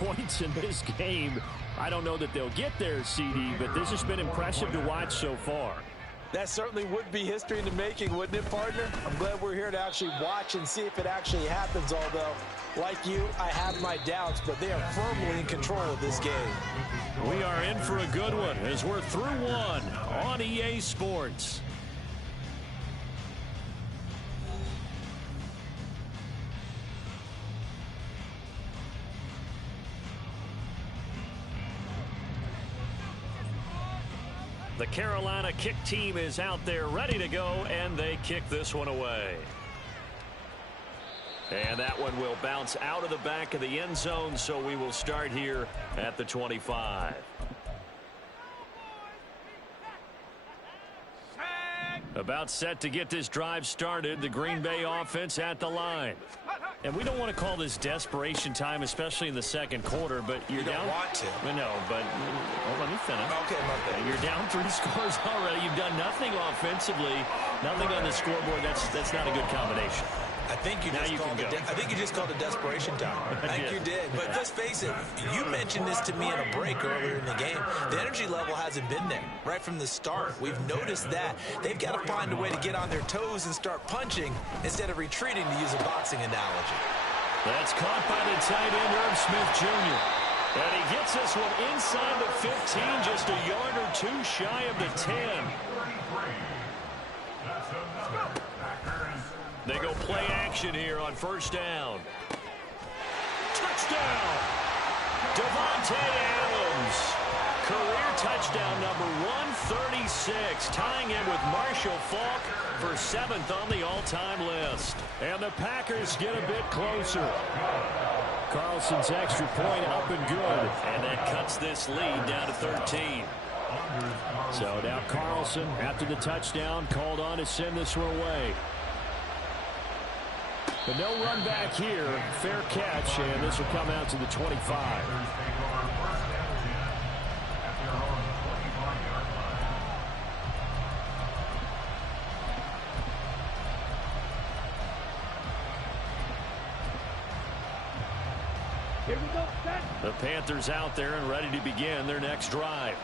points in this game. I don't know that they'll get there, CD, but this has been impressive to watch so far. That certainly would be history in the making, wouldn't it, partner? I'm glad we're here to actually watch and see if it actually happens, although, like you, I have my doubts, but they are firmly in control of this game. We are in for a good one as we're through one on EA Sports. The Carolina kick team is out there ready to go, and they kick this one away. And that one will bounce out of the back of the end zone, so we will start here at the 25. About set to get this drive started, the Green Bay offense at the line. And we don't want to call this desperation time, especially in the second quarter, but you're down. You don't want to. No, but let me finish. Okay, my bad. You're down 3 scores already. You've done nothing offensively, nothing on the scoreboard. That's not a good combination. I think you just called it desperation time. I think you did. But let's face it, you mentioned this to me in a break earlier in the game. The energy level hasn't been there right from the start. We've noticed that. They've got to find a way to get on their toes and start punching instead of retreating, to use a boxing analogy. That's caught by the tight end, Herb Smith Jr. And he gets this one inside the 15, just a yard or two shy of the 10. They go play action here on first down. Touchdown! Devontae Adams. Career touchdown number 136, tying him with Marshall Faulk for 7th on the all-time list. And the Packers get a bit closer. Carlson's extra point up and good. And that cuts this lead down to 13. So now Carlson, after the touchdown, called on to send this one away. But no run back here. Fair catch, and this will come out to the 25. Here we go, set. The Panthers out there and ready to begin their next drive.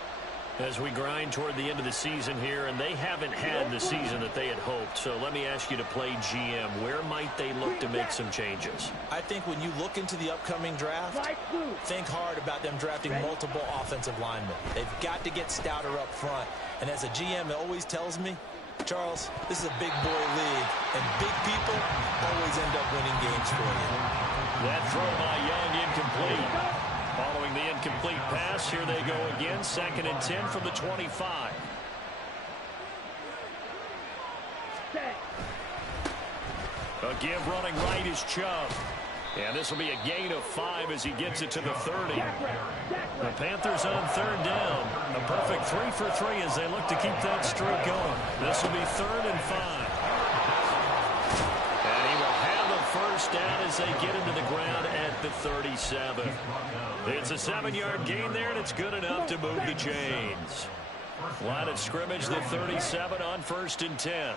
As we grind toward the end of the season here, and they haven't had the season that they had hoped. So let me ask you to play GM. Where might they look to make some changes? I think when you look into the upcoming draft, think hard about them drafting multiple offensive linemen. They've got to get stouter up front. And as a GM, it always tells me, Charles, this is a big boy league, and big people always end up winning games for you. That throw by Young incomplete. Following the incomplete pass, here they go again. 2nd and 10 from the 25. A give running right is Chubb. And this will be a gain of 5 as he gets it to the 30. The Panthers on 3rd down. A perfect 3 for 3 as they look to keep that streak going. This will be 3rd and 5. And he will have a first down as they get into the ground at the 37. It's a 7-yard gain there, and it's good enough to move the chains. Line of scrimmage, the 37 on 1st and 10.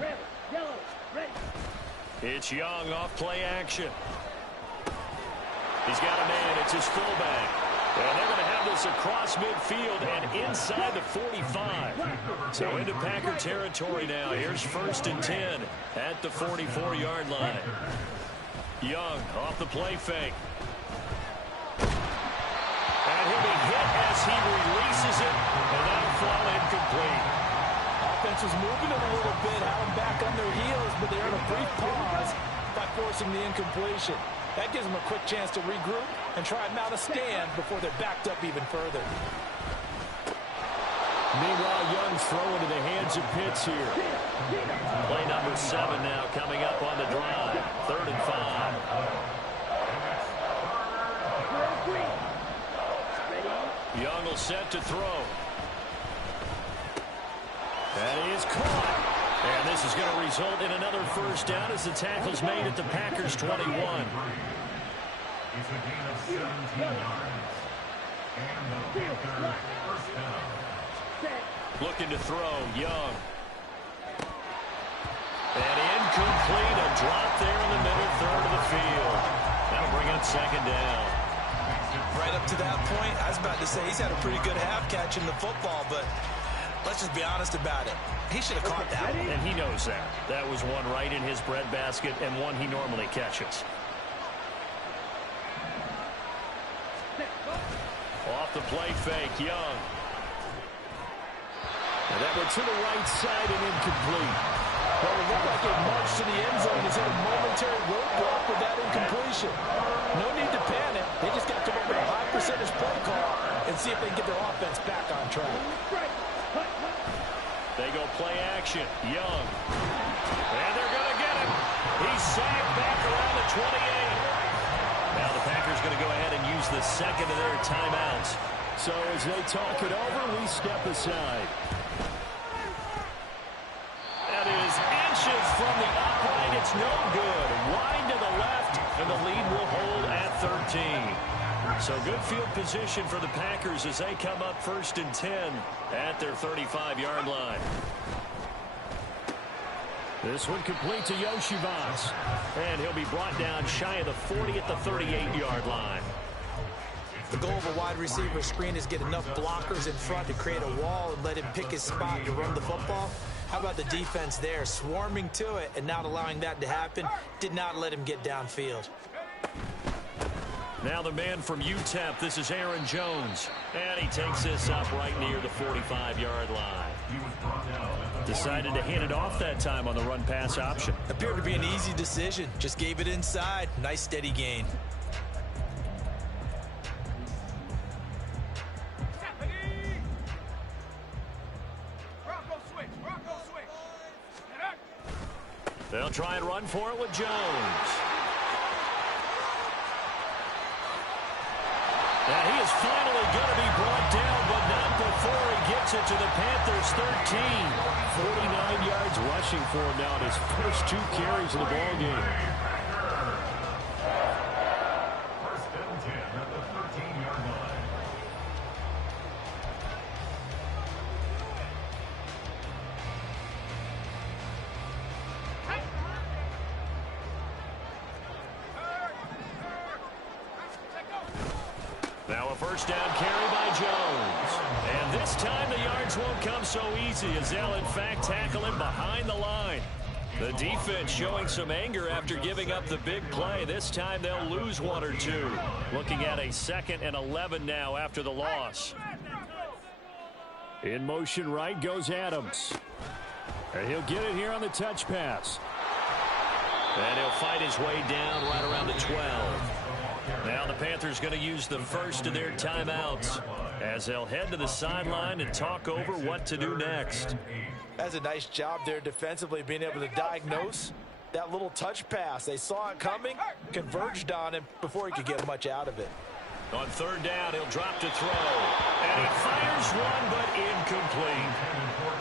Red, yellow, ready. It's Young off play action. He's got a man. It's his fullback. And they're going to have this across midfield and inside the 45. So into Packer territory now. Here's 1st and 10 at the 44-yard line. Young off the play fake. And he'll be hit as he releases it. And that'll fall incomplete. Offense was moving it a little bit, had them back on their heels, but they earned a brief pause by forcing the incompletion. That gives them a quick chance to regroup and try and mount a stand before they're backed up even further. Meanwhile, Young's throw into the hands of Pitts here. Play number 7 now coming up on the drive. 3rd and 5. Young will set to throw. That is caught. And this is going to result in another first down as the tackle's made at the Packers' 21. Looking to throw, Young. And incomplete, a drop there in the middle third of the field. That second down. Right up to that point, I was about to say he's had a pretty good half catching the football, but let's just be honest about it. He should have caught that one. And he knows that. That was one right in his breadbasket and one he normally catches. Off the play fake, Young. And that went to the right side and incomplete. Well, it looked like it marched to the end zone. He's hit a momentary roadblock with that incompletion. No need to panic. They just got to come up with a high percentage play call and see if they can get their offense back on track. They go play action. Young. And they're going to get him. He's sacked back around the 28. Now the Packers going to go ahead and use the second of their timeouts. So as they talk it over, we step aside. That is inches from the upright. It's no good. Wide to the left, and the lead will hold at 13. So good field position for the Packers as they come up 1st and 10 at their 35-yard line. This one complete to Yoshivas. And he'll be brought down shy of the 40 at the 38-yard line. The goal of a wide receiver screen is get enough blockers in front to create a wall and let him pick his spot to run the football. How about the defense there, swarming to it and not allowing that to happen? Did not let him get downfield. Now the man from UTEP, this is Aaron Jones. And he takes this up right near the 45-yard line. Decided to hand it off that time on the run-pass option. Appeared to be an easy decision. Just gave it inside. Nice steady gain. They'll try and run for it with Jones. And he is finally going to be brought down, but not before he gets it to the Panthers 13. 49 yards rushing for him now in his first 2 carries of the ball game. Now a first down carry by Jones. And this time the yards won't come so easy as they'll in fact tackle him behind the line. The defense showing some anger after giving up the big play. This time they'll lose 1 or 2. Looking at a 2nd and 11 now after the loss. In motion right goes Adams. And he'll get it here on the touch pass. And he'll fight his way down right around the 12. Now the Panthers going to use the first of their timeouts as they'll head to the sideline and talk over what to do next. That's a nice job there defensively, being able to diagnose that little touch pass. They saw it coming, converged on him before he could get much out of it. On 3rd down, he'll drop to throw. And he fires one, but incomplete.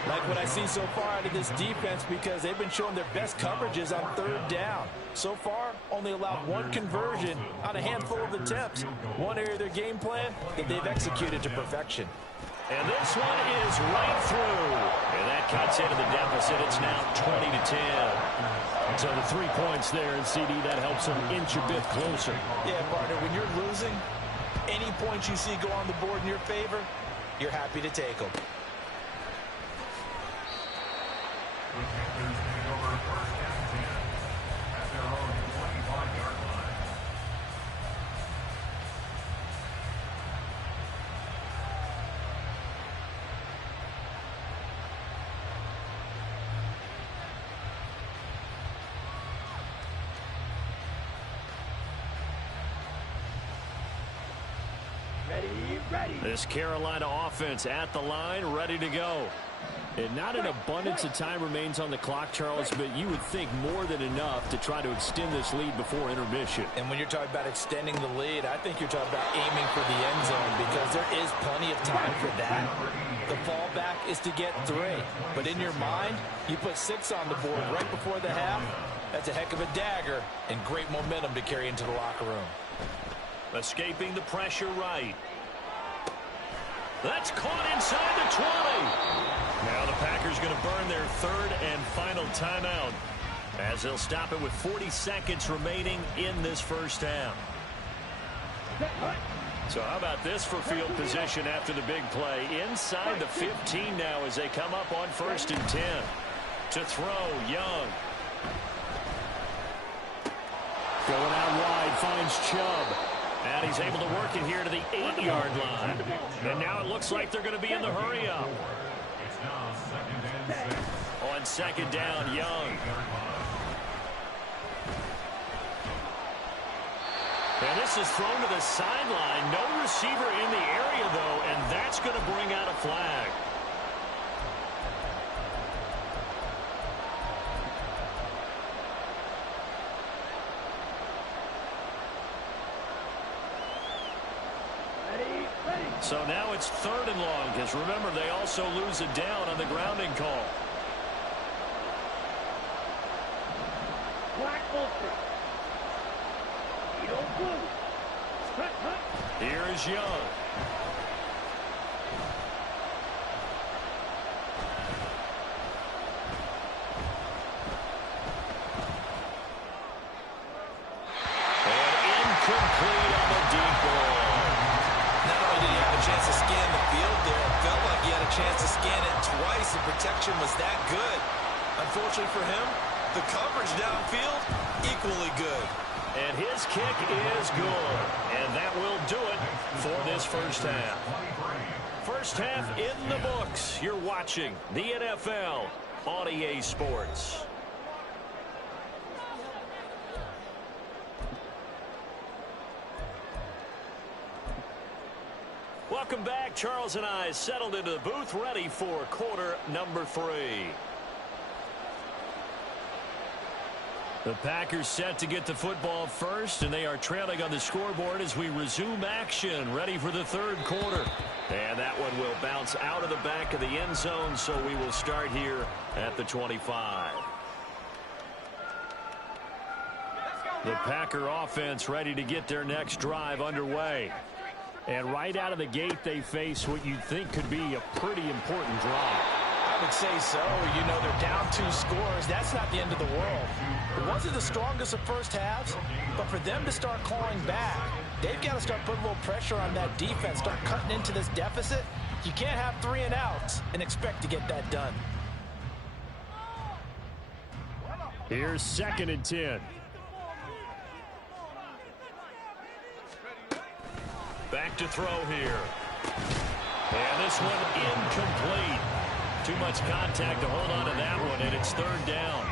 Like what I see so far out of this defense, because they've been showing their best coverages on 3rd down. So far, only allowed 1 conversion on a handful of attempts. One area of their game plan that they've executed to perfection. And this one is right through. And that cuts into the deficit. It's now 20-10. So the 3 points there, and CD, that helps them inch a bit closer. Yeah, partner, when you're losing, any points you see go on the board in your favor, you're happy to take them. This Carolina offense at the line, ready to go. And not an abundance of time remains on the clock, Charles, but you would think more than enough to try to extend this lead before intermission. And when you're talking about extending the lead, I think you're talking about aiming for the end zone, because there is plenty of time for that. The fallback is to get 3. But in your mind, you put 6 on the board right before the half. That's a heck of a dagger and great momentum to carry into the locker room. Escaping the pressure right. That's caught inside the 20. Now the Packers going to burn their 3rd and final timeout as they'll stop it with 40 seconds remaining in this first half. So how about this for field position after the big play? Inside the 15 now as they come up on 1st and 10. To throw, Young. Going out wide, finds Chubb. And he's able to work it here to the 8-yard line. And now it looks like they're going to be in the hurry-up. On 2nd down, Young. And this is thrown to the sideline. No receiver in the area, though, and that's going to bring out a flag. So now it's 3rd and long, because remember, they also lose it down on the grounding call. Black Vulture. Here is Young. And incomplete on the deep ball. Not only did he have a chance to scan the field there, it felt like he had a chance to scan it twice. The protection was that good. Unfortunately for him, the coverage downfield, equally good. And his kick is good. And that will do it for this first half. First half in the books. You're watching the NFL on EA Sports. Welcome back. Charles and I settled into the booth, ready for quarter number 3. The Packers set to get the football first, and they are trailing on the scoreboard as we resume action, ready for the 3rd quarter. And that one will bounce out of the back of the end zone, so we will start here at the 25. The Packer offense ready to get their next drive underway. And right out of the gate, they face what you'd think could be a pretty important drive. I would say so. You know, they're down 2 scores. That's not the end of the world. It wasn't the strongest of first halves, but for them to start clawing back, they've got to start putting a little pressure on that defense, start cutting into this deficit. You can't have 3 and outs and expect to get that done. Here's 2nd and 10. Back to throw here. And this one incomplete. Too much contact to hold on to that one, and it's 3rd down.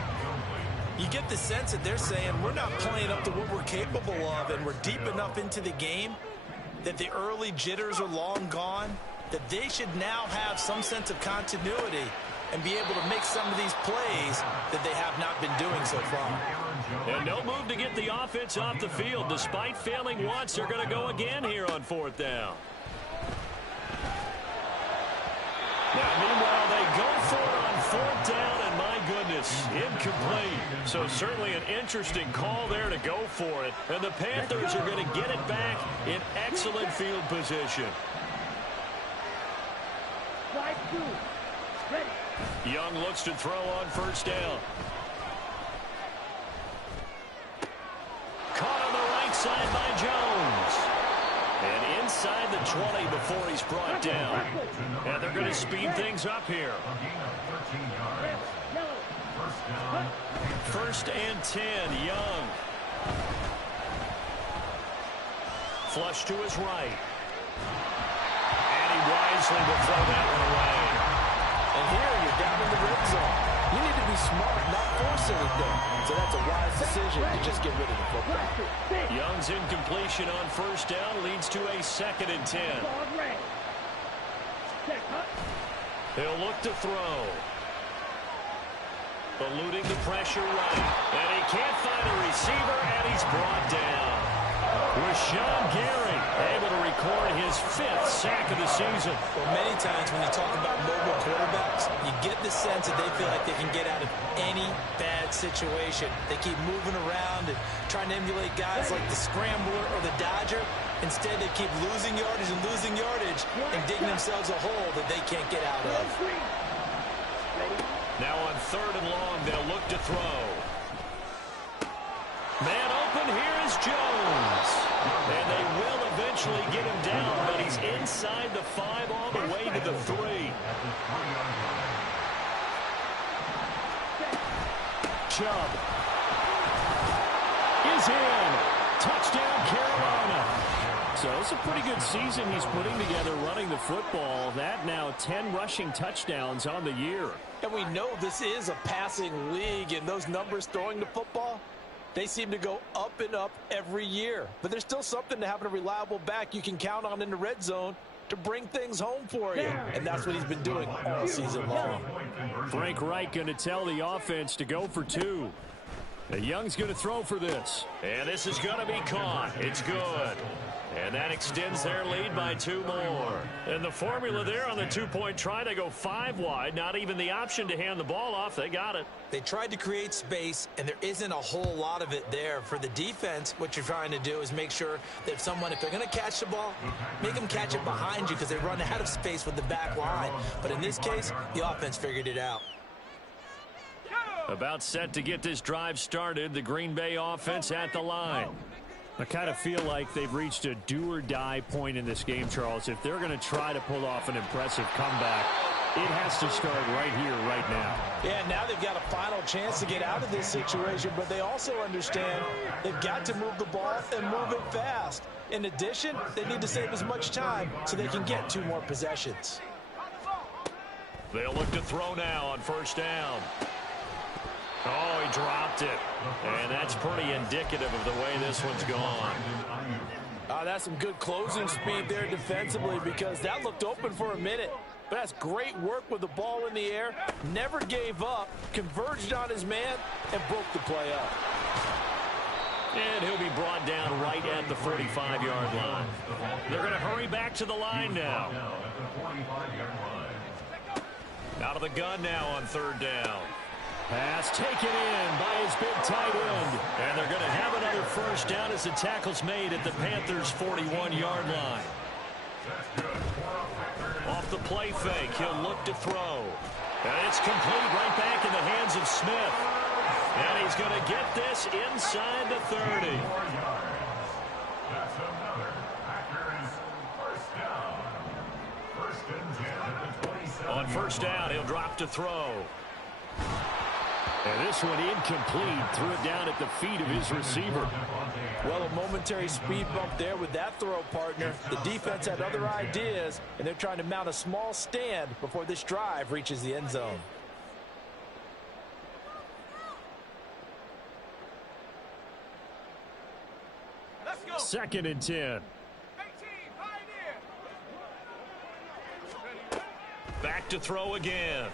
You get the sense that they're saying we're not playing up to what we're capable of, and we're deep enough into the game that the early jitters are long gone, that they should now have some sense of continuity and be able to make some of these plays that they have not been doing so far. And no move to get the offense off the field. Despite failing once, they're going to go again here on 4th down. Now, meanwhile, they go for it on 4th down, and my goodness, incomplete. So certainly an interesting call there to go for it. And the Panthers are going to get it back in excellent field position. Slide 2. Ready. Young looks to throw on 1st down. Caught on the right side by Jones. And inside the 20 before he's brought down. And they're going to speed things up here. 1st and 10, Young. Flush to his right. And he wisely will throw that one away. And here you're down in the red zone. You need to be smart, not force anything. So that's a wise decision to just get rid of the football. Young's incompletion on 1st down leads to a 2nd and 10. He'll look to throw. Eluding the pressure right. And he can't find a receiver, and he's brought down. Rashawn Gary able to record his 5th sack of the season. Well, many times when you talk about mobile quarterbacks, you get the sense that they feel like they can get out of any bad situation. They keep moving around and trying to emulate guys like the Scrambler or the Dodger. Instead, they keep losing yardage and digging themselves a hole that they can't get out of. Now on 3rd and long, they'll look to throw. Man open, here is Jones. And they will eventually get him down, but he's inside the 5 all the way to the 3. Chubb is in. Touchdown, Carolina. So it's a pretty good season he's putting together running the football. That now 10 rushing touchdowns on the year. And we know this is a passing league, and those numbers throwing the football, they seem to go up and up every year. But there's still something to having a reliable back you can count on in the red zone to bring things home for you. And that's what he's been doing all season long. Frank Reich going to tell the offense to go for 2. Young's going to throw for this. And this is going to be caught. It's good. And that extends their lead by 2 more. And the formula there on the 2-point try, they go 5 wide. Not even the option to hand the ball off. They got it. They tried to create space, and there isn't a whole lot of it there. For the defense, what you're trying to do is make sure that if they're going to catch the ball, make them catch it behind you because they run out of space with the back line. But in this case, the offense figured it out. About set to get this drive started. The Green Bay offense at the line. I kind of feel like they've reached a do-or-die point in this game, Charles. If they're going to try to pull off an impressive comeback, it has to start right here, right now. Yeah, now they've got a final chance to get out of this situation, but they also understand they've got to move the ball and move it fast. In addition, they need to save as much time so they can get 2 more possessions. They'll look to throw now on first down. Oh, he dropped it. And that's pretty indicative of the way this one's gone. That's some good closing speed there defensively because that looked open for a minute. But that's great work with the ball in the air. Never gave up, converged on his man, and broke the play up. And he'll be brought down right at the 45-yard line. They're going to hurry back to the line now. Out of the gun now on third down. Pass taken in by his big tight end. And they're going to have another first down as the tackle's made at the Panthers' 41-yard line. Off the play fake, he'll look to throw. And it's complete right back in the hands of Smith. And he's going to get this inside the 30. On first down, he'll drop to throw. And this one incomplete. Threw it down at the feet of his receiver. Well, a momentary speed bump there with that throw, partner. The defense had other ideas, and they're trying to mount a small stand before this drive reaches the end zone. Let's go. 2nd and 10. Back to throw again.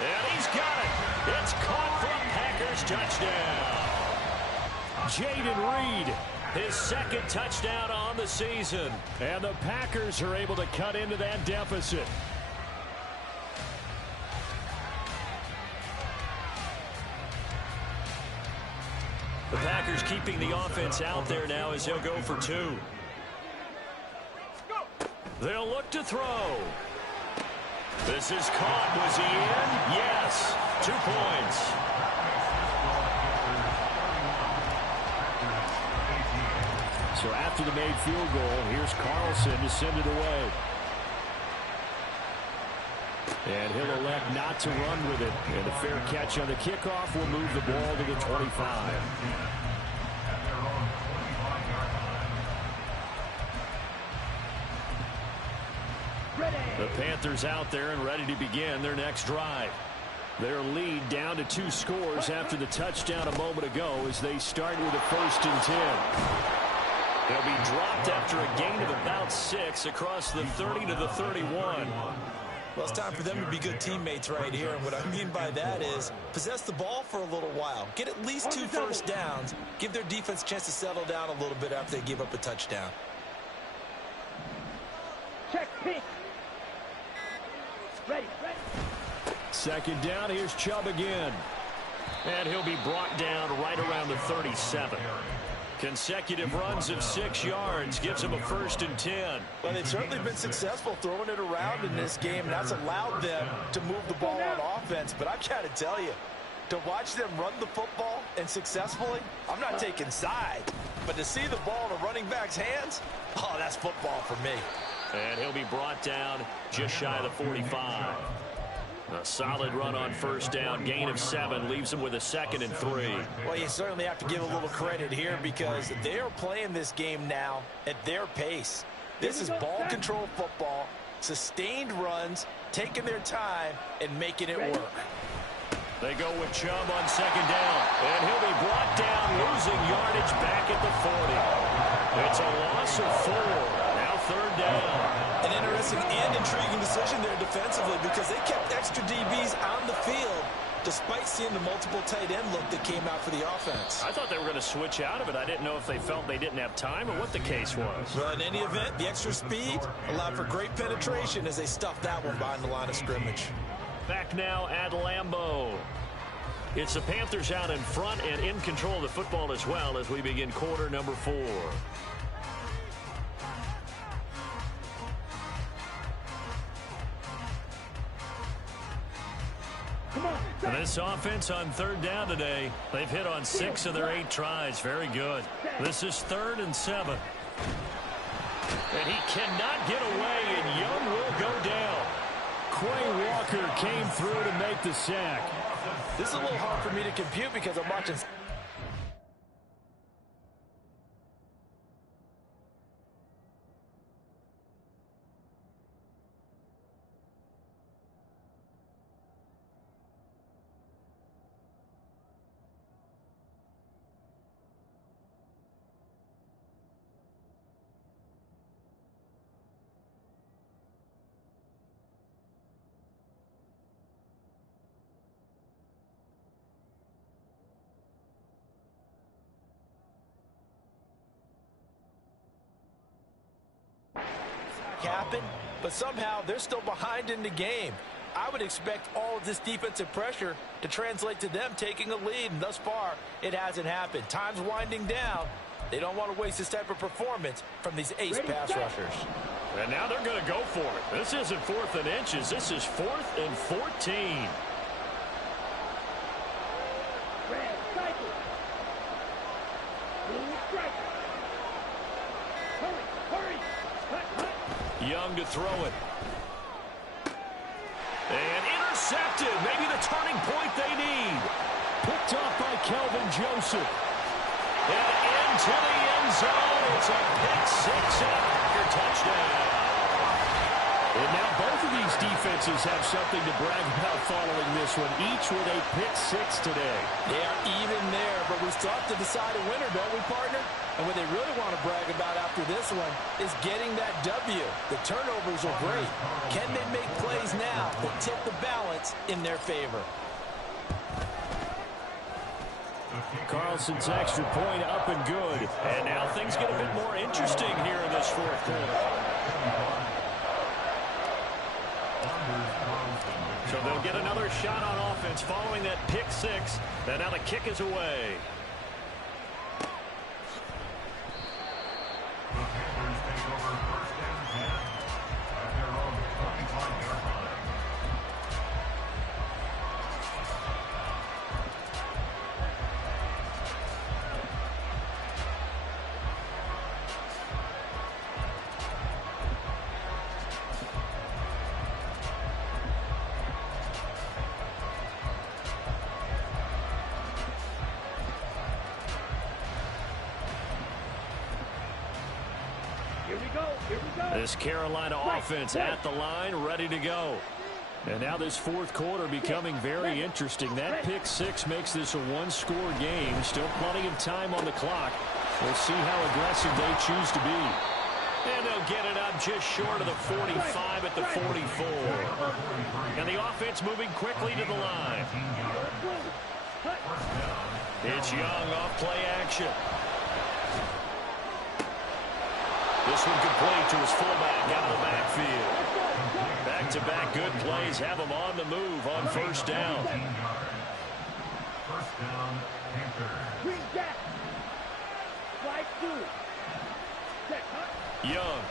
And he's got it. It's caught for a Packers touchdown. Jayden Reed, his 2nd touchdown on the season. And the Packers are able to cut into that deficit. The Packers keeping the offense out there now as he'll go for 2. They'll look to throw. This is caught. Was he in? Yes. 2 points. So after the made field goal, here's Carlson to send it away. And he'll elect not to run with it. And a fair catch on the kickoff will move the ball to the 25. The Panthers out there and ready to begin their next drive. Their lead down to 2 scores after the touchdown a moment ago as they start with a 1st and 10. They'll be dropped after a gain of about 6 across the 30 to the 31. Well, it's time for them to be good teammates right here. And what I mean by that is possess the ball for a little while. Get at least 2 first downs. Give their defense a chance to settle down a little bit after they give up a touchdown. Check pitch. Ready. 2nd down, here's Chubb again. And he'll be brought down right around the 37. Consecutive runs of 6 yards gives him a 1st and 10. Well, they've certainly been successful throwing it around in this game, and that's allowed them to move the ball on offense. But I've got to tell you, To watch them run the football and successfully, I'm not taking sides. But to see the ball in a running back's hands, oh, that's football for me. And he'll be brought down just shy of the 45. A solid run on first down. Gain of 7 leaves him with a 2nd and 3. Well, you certainly have to give a little credit here because they are playing this game now at their pace. This is ball control football, sustained runs, taking their time, and making it work. They go with Chubb on 2nd down. And he'll be brought down, losing yardage back at the 40. It's a loss of 4. Now 3rd down. An interesting and intriguing decision there defensively because they kept extra DBs on the field despite seeing the multiple tight end look that came out for the offense. I thought they were going to switch out of it. I didn't know if they felt they didn't have time or what the case was. Well, in any event, the extra speed allowed for great penetration as they stuffed that one behind the line of scrimmage. Back now at Lambeau. It's the Panthers out in front and in control of the football as well as we begin quarter number 4. And this offense on 3rd down today, they've hit on 6 of their 8 tries. Very good. This is 3rd and 7. And he cannot get away, and Young will go down. Quay Walker came through to make the sack. This is a little hard for me to compute because I'm watching. Happen, but somehow they're still behind in the game. I would expect all of this defensive pressure to translate to them taking a lead, and thus far, it hasn't happened. Time's winding down. They don't want to waste this type of performance from these ace pass rushers. And now they're going to go for it. This isn't 4th and inches. This is 4th and 14. Young to throw it. And intercepted. Maybe the turning point they need. Picked off by Kelvin Joseph. And into the end zone. It's a pick 6 and a Packer touchdown. And now both of these defenses have something to brag about following this one. Each with a pick 6 today. They are even there, but we still have to decide a winner, don't we, partner? And what they really want to brag about after this one is getting that W. The turnovers are great. Can they make plays now that tip the balance in their favor? Carlson's extra point up and good. And now things get a bit more interesting here in this 4th quarter. So they'll get another shot on offense following that pick 6. And now the kick is away. This Carolina offense at the line, ready to go. And now this 4th quarter becoming very interesting. That pick 6 makes this a 1-score game. Still plenty of time on the clock. We'll see how aggressive they choose to be. And they'll get it up just short of the 45 at the 44. And the offense moving quickly to the line. It's Young off play action. This one complete to his fullback out of the backfield. Back-to-back good plays have him on the move on first down. First down, Panthers. Young.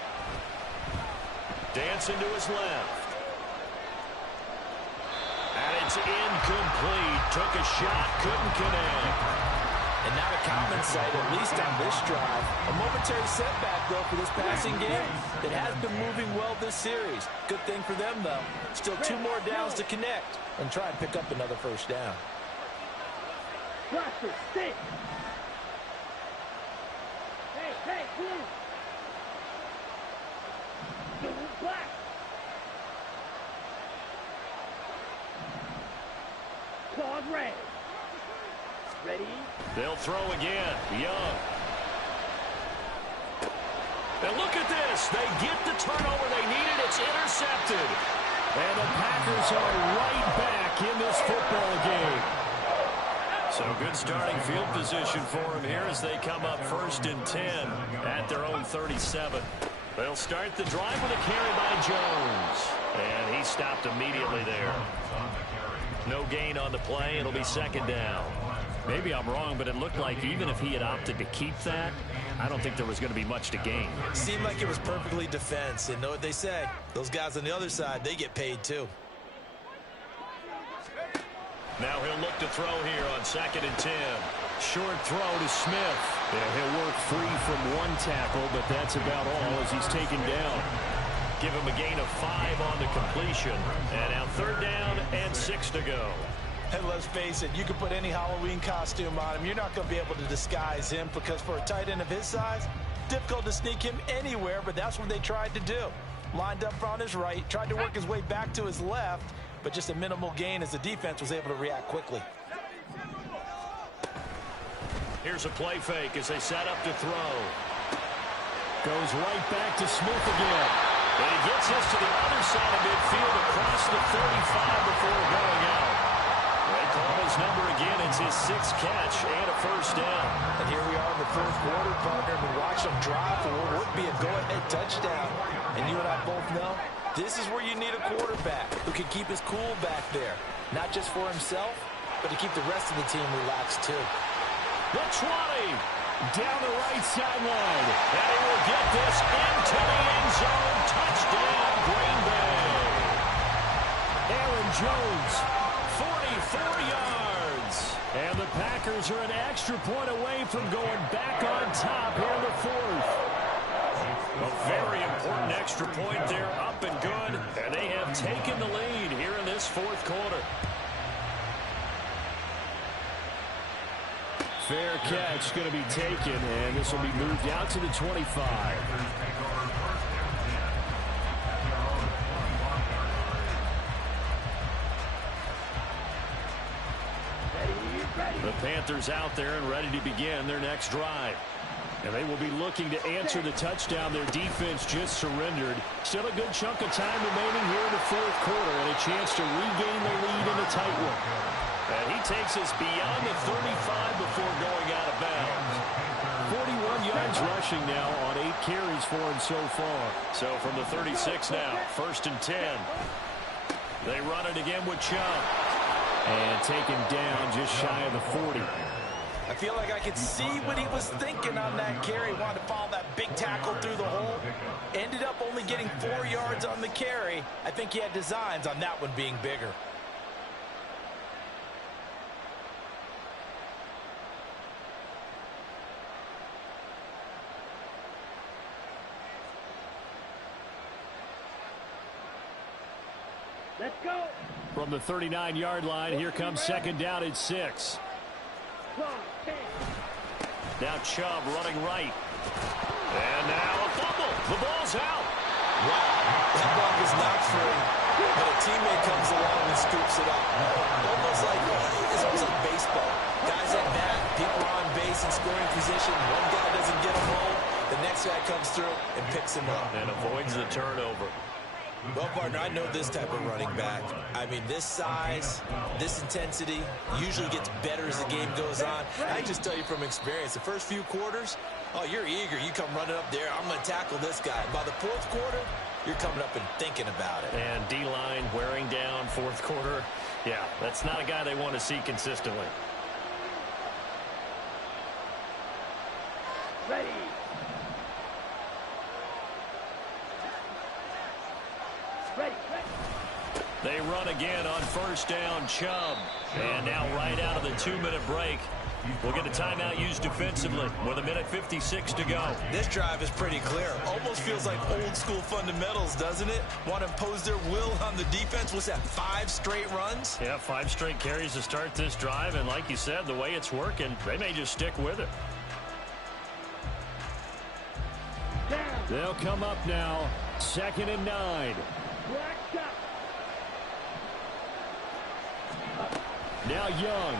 Dancing to his left. And it's incomplete. Took a shot, couldn't connect. And not a common sight, at least on this drive. A momentary setback, though, for this passing game that has been moving well this series. Good thing for them, though. Still 2 more downs to connect and try and pick up another first down. Hey, blue. Black. Claude red. Ready? They'll throw again. Young. And look at this. They get the turnover they needed. It's intercepted. And the Packers are right back in this football game. So good starting field position for them here as they come up 1st and 10 at their own 37. They'll start the drive with a carry by Jones. And he stopped immediately there. No gain on the play. It'll be 2nd down. Maybe I'm wrong, but it looked like even if he had opted to keep that, I don't think there was going to be much to gain. Seemed like it was perfectly defense. And know what they say? Those guys on the other side, they get paid too. Now he'll look to throw here on 2nd and 10. Short throw to Smith. Yeah, he'll work free from 1 tackle, but that's about all as he's taken down. Give him a gain of 5 on the completion. And now 3rd down and 6 to go. And let's face it, you can put any Halloween costume on him. You're not going to be able to disguise him because for a tight end of his size, difficult to sneak him anywhere, but that's what they tried to do. Lined up on his right, tried to work his way back to his left, but just a minimal gain as the defense was able to react quickly. Here's a play fake as they set up to throw. Goes right back to Smith again. And he gets this to the other side of midfield across the 35 before going out. They call his number again. It's his 6th catch and a 1st down. And here we are in the 4th quarter, partner, and watch them drive for what would be a go-ahead touchdown. And you and I both know this is where you need a quarterback who can keep his cool back there. Not just for himself, but to keep the rest of the team relaxed too. The 20 down the right sideline. And he will get this into the end zone. Touchdown, Green Bay. Aaron Jones, 44 yards. And the Packers are an extra point away from going back on top here in the 4th. A very important extra point there, up and good. And they have taken the lead here in this 4th quarter. Fair catch going to be taken, and this will be moved out to the 25. The Panthers out there and ready to begin their next drive. And they will be looking to answer the touchdown their defense just surrendered. Still a good chunk of time remaining here in the 4th quarter and a chance to regain the lead in a tight one. And he takes us beyond the 35 before going out of bounds. 41 yards rushing now on 8 carries for him so far. So from the 36 now, 1st and 10. They run it again with Chubb. And taken down just shy of the 40. I feel like I could see what he was thinking on that carry. Wanted to follow that big tackle through the hole. Ended up only getting 4 yards on the carry. I think he had designs on that one being bigger. Let's go. From the 39-yard line, here comes 2nd down and 6. Now Chubb running right. And now a fumble. The ball's out. Wow, that ball was not free, but a teammate comes along and scoops it up. It's almost like baseball. Guys at bat, people are on base in scoring position. One guy doesn't get him home. The next guy comes through and picks him up. And avoids the turnover. Well, partner, I know this type of running back. I mean, this size, this intensity usually gets better as the game goes on. I can just tell you from experience, the first few quarters, oh, you're eager. You come running up there, I'm going to tackle this guy. By the 4th quarter, you're coming up and thinking about it. And D-line wearing down 4th quarter. Yeah, that's not a guy they want to see consistently. Ready. They run again on first down, Chubb. And now right out of the 2-minute break, we'll get a timeout used defensively with 1:56 to go. This drive is pretty clear. Almost feels like old school fundamentals, doesn't it? Want to impose their will on the defense. What's that, 5 straight runs? Yeah, 5 straight carries to start this drive. And like you said, the way it's working, they may just stick with it. They'll come up now, 2nd and 9. Now Young.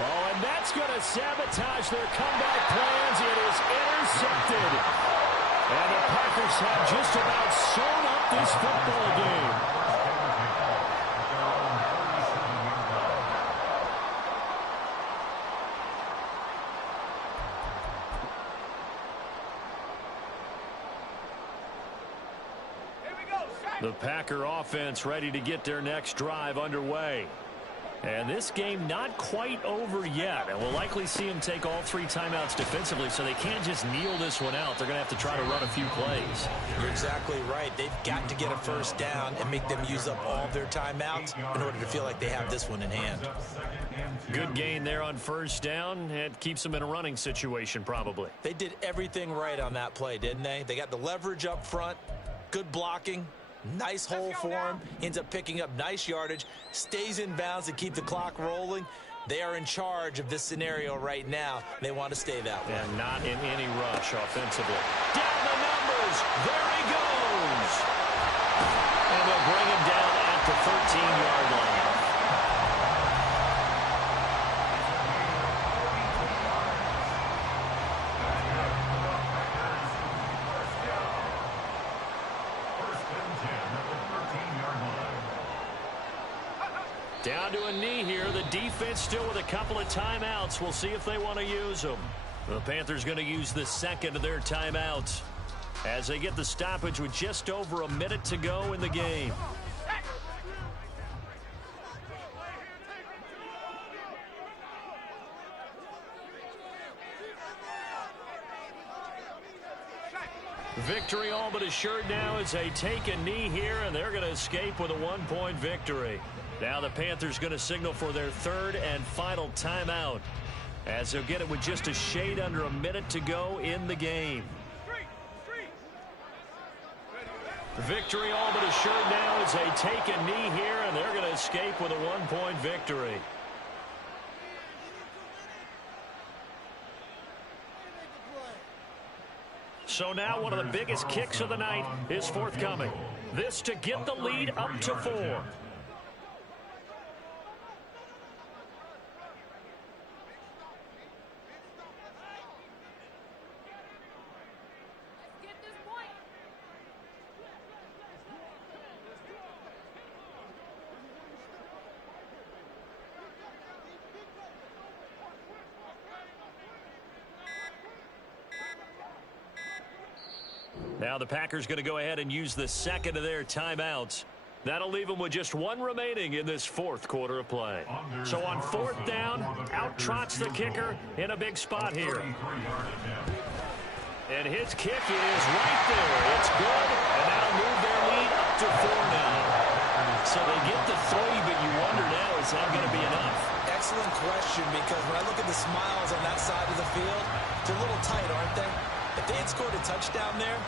Oh, and that's going to sabotage their comeback plans. It is intercepted. And the Packers have just about sewn up this football game. The Packer offense ready to get their next drive underway. And this game not quite over yet. And we'll likely see them take all 3 timeouts defensively, so they can't just kneel this one out. They're going to have to try to run a few plays. You're exactly right. They've got to get a first down and make them use up all of their timeouts in order to feel like they have this one in hand. Good gain there on first down. It keeps them in a running situation probably. They did everything right on that play, didn't they? They got the leverage up front, good blocking. Nice hole for him. Ends up picking up nice yardage. Stays in bounds to keep the clock rolling. They are in charge of this scenario right now. They want to stay that way. And not in any rush offensively. Down the numbers. There he goes. And they'll bring him down at the 13-yard line. Down to a knee here. The defense still with a couple of timeouts. We'll see if they want to use them. The Panthers going to use the 2nd of their timeouts as they get the stoppage with just over a minute to go in the game. Victory all but assured now as they take a knee here, and they're going to escape with a 1-point victory. Now the Panthers going to signal for their 3rd and final timeout as they'll get it with just a shade under a minute to go in the game. Victory all but assured now as they take a knee here, and they're going to escape with a 1-point victory. So now one of the biggest kicks of the night is forthcoming. This to get the lead up to 4. Now the Packers going to go ahead and use the 2nd of their timeouts. That'll leave them with just 1 remaining in this 4th quarter of play. So on 4th down, out trots the kicker in a big spot here. And his kick is right there. It's good, and that'll move their lead up to 4 now. So they get the 3, but you wonder now, is that going to be enough? Excellent question, because when I look at the smiles on that side of the field, they're a little tight, aren't they? If they had scored a touchdown there,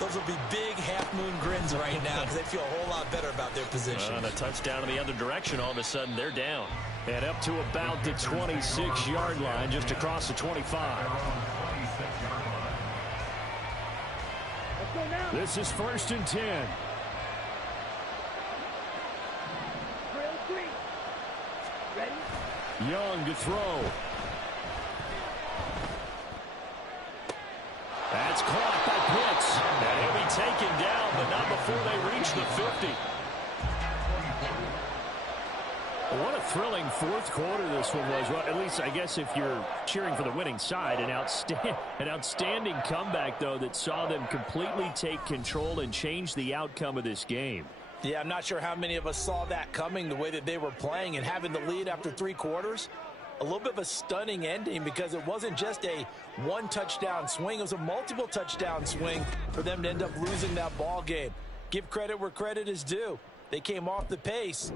those will be big half-moon grins right now because they feel a whole lot better about their position. And a touchdown in the other direction, all of a sudden they're down. And up to about the 26-yard line, just across the 25. This is 1st and 10. Young to throw. That's caught by Pitts. And he'll be taken down, but not before they reach the 50. What a thrilling 4th quarter this one was. Well, at least I guess if you're cheering for the winning side, an outstanding comeback, though, that saw them completely take control and change the outcome of this game. Yeah, I'm not sure how many of us saw that coming, the way that they were playing and having the lead after 3 quarters. A little bit of a stunning ending because it wasn't just a 1 touchdown swing. It was a multiple touchdown swing for them to end up losing that ball game. Give credit where credit is due. They came off the pace.